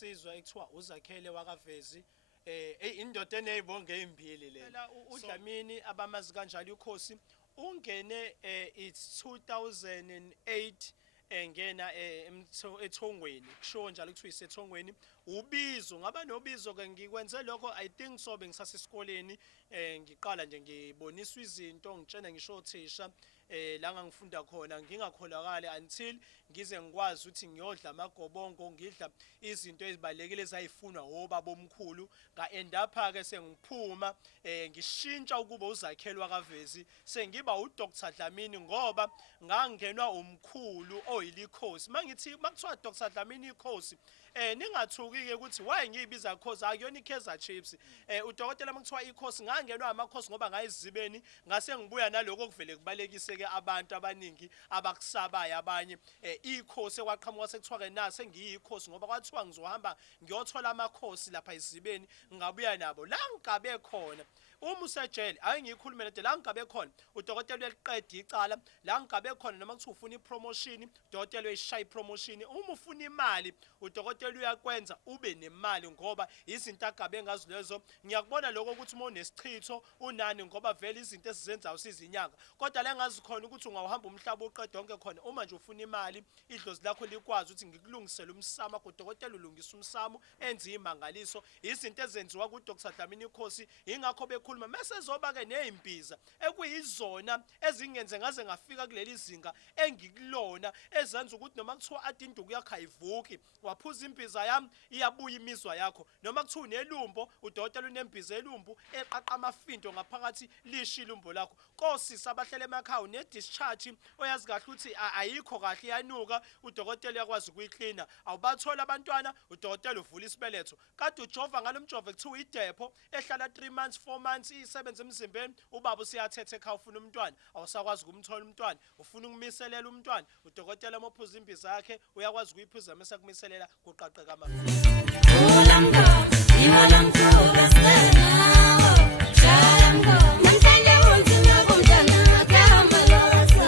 insizwa ekuthiwa uZakhele wakavezi indoda enezibonge ezimbili lela uDlamini abamazi kanjalo Ikhosi ungene it's 2008 engena ethongweni kusho njalo kuthiwa isethongweni ubizo ngaba nobizo ke ngikwenze lokho I think so bengisasesikoleni ngiqala nje ngiboniswa izinto ngitshena ngisho othisha la ngangifunda khona ngingakholakala until ngize ngikwazi ukuthi ngiyodla amagobongo ngidla izinto ezibalekile ezayifunwa obaba omkhulu nga end up ke sengiphuma ngishintsha ukuba uZakhele wakavezi sengiba uDr Dlamini ngoba ngangenwa umkhulu oyilIkhosi mangithi makuthiwa Dr Dlamini Ikhosi ningathuki ke ukuthi why ngiyibiza Ikhosi akuyona iKaizer Chiefs udokotela makuthiwa Ikhosi ngangenwa amakhosi ngoba ngayizibeni ngase ngibuya naloko kuvele kubalekise ke abantu abaningi abakusabayo abanye Ikhosi kwaqhamuka sekuthiwa ke nase ngiyikhosi ngoba kwathiwa ngizohamba ngiyothola amakhosi lapha izibeni ngabuya nabo la ngigabe khona uma usejele ayingikhulume lento la ngigabe khona udokotela uyeqeda icala la ngigabe khona noma kuthi ufuna ipromotion udokotela uyishaya ipromotion uma ufuna imali udokotela uyakwenza ube nemali ngoba izinto agabe ngazo lezo ngiyakubona lokho ukuthi uma unesichitho unani ngoba vele izinto esizenzayo sizinyanga kodwa la ngazi khona ukuthi ungahamba umhlaba uqeda onke khona uma nje ufuna imali idlozi lakho likwazi ukuthi ngikulungisele umsamo udokotela ulungisa umsamo enza imangaliso izinto ezenziwa kuDr Dlamini Ikhosi ingakho bekhuluma mase zoba ke nezimbiza ekuyizona ezingenze ngaze ngafika kuleli zinga engikulona ezanza ukuthi noma kuthiwa adinduku yakho ayivuki waphuza imbiza yami iyabuya imizwa yakho noma kuthiwa unelumbo udokotela unembiza elumbu eqaqa amafinto ngaphakathi lisha ilumbo lakho kosisi abahlele emakhaya une discharge oyazi kahle ukuthi ayikho kahle iyanuka udokotela uyakwazi ukuyiklina awubathola abantwana udokotela uvula isibeletho kade ujova ngalomjovo kuthiwa idepo ehlala 3 months 4 months isebenza emzimbeni ubaba usiyathethe ekhaya ufuna umntwana awusakwazi ukumthola umntwana ufuna ukumiselela umntwana udokotela amaphuza imbiza yakhe uyakwazi ukuyiphuza mase kumiselela kuqaqeka Namhlanje unzima kumntana akahamba losa